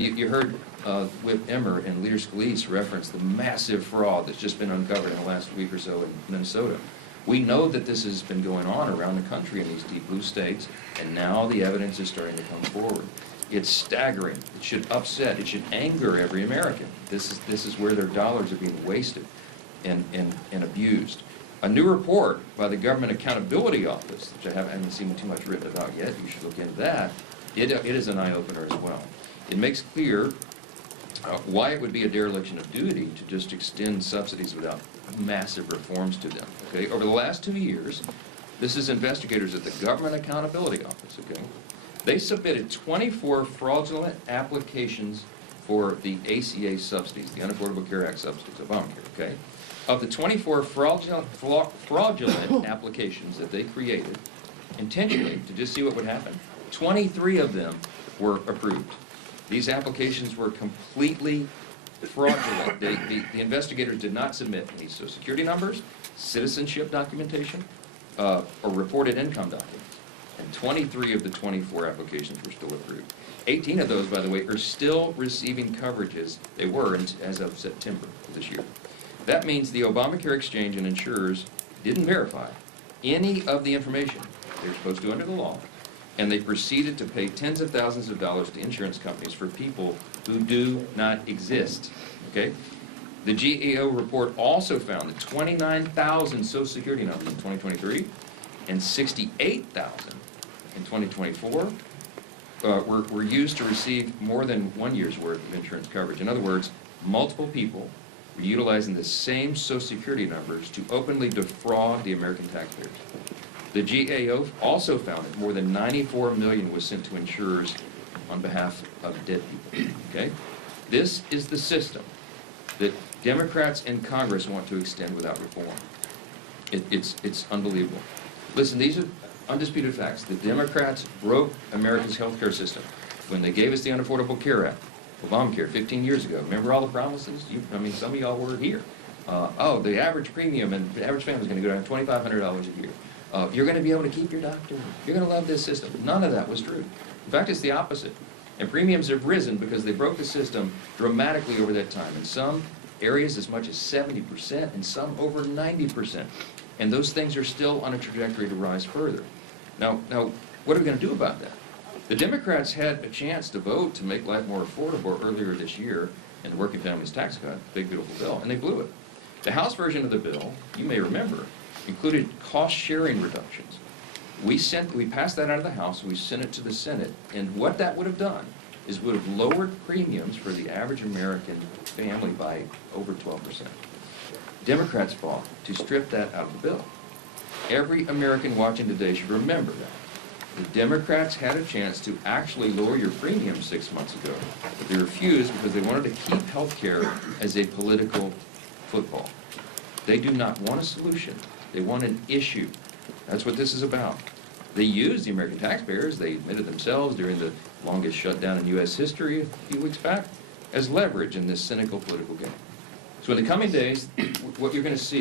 You heard Whip Emmer and Leader Scalise reference the massive fraud that's just been uncovered in the last week or so in Minnesota. We know that this has been going on around the country in these deep blue states, and now the evidence is starting to come forward. It's staggering. It should upset. It should anger every American. This is where their dollars are being wasted and abused. A new report by the Government Accountability Office, which I haven't seen too much written about yet, you should look into that. It is an eye-opener as well. It makes clear why it would be a dereliction of duty to just extend subsidies without massive reforms to them. Okay, over the last 2 years, this is investigators at the Government Accountability Office. Okay, they submitted 24 fraudulent applications for the ACA subsidies, the Unaffordable Care Act subsidies, Obamacare. Okay, of the 24 fraudulent applications that they created intentionally to just see what would happen, 23 of them were approved. These applications were completely fraudulent. The investigators did not submit any Social Security numbers, citizenship documentation, or reported income documents. And 23 of the 24 applications were still approved. 18 of those, by the way, are still receiving coverages they were as of September of this year. That means the Obamacare exchange and insurers didn't verify any of the information they were supposed to under the law, and they proceeded to pay tens of thousands of dollars to insurance companies for people who do not exist. Okay? The GAO report also found that 29,000 Social Security numbers in 2023 and 68,000 in 2024 were used to receive more than 1 year's worth of insurance coverage. In other words, multiple people were utilizing the same Social Security numbers to openly defraud the American taxpayers. The GAO also found that more than $94 million was sent to insurers on behalf of dead people. Okay? This is the system that Democrats in Congress want to extend without reform. It's unbelievable. Listen, these are undisputed facts. The Democrats broke America's health care system when they gave us the Unaffordable Care Act, Obamacare, 15 years ago. Remember all the promises? Some of y'all were here. The average premium and the average family is going to go down $2,500 a year. You're going to be able to keep your doctor. You're going to love this system. None of that was true. In fact, it's the opposite. And premiums have risen because they broke the system dramatically over that time. In some areas, as much as 70%, and some over 90%. And those things are still on a trajectory to rise further. Now, what are we going to do about that? The Democrats had a chance to vote to make life more affordable earlier this year in the Working Families Tax Cut, big beautiful bill, and they blew it. The House version of the bill, you may remember, included cost-sharing reductions. We passed that out of the House, we sent it to the Senate, and what that would have done is would have lowered premiums for the average American family by over 12%. Democrats fought to strip that out of the bill. Every American watching today should remember that. The Democrats had a chance to actually lower your premium 6 months ago, but they refused because they wanted to keep health care as a political football. They do not want a solution. They want an issue. That's what this is about. They used the American taxpayers, they admitted themselves during the longest shutdown in U.S. history a few weeks back, as leverage in this cynical political game. So in the coming days, what you're going to see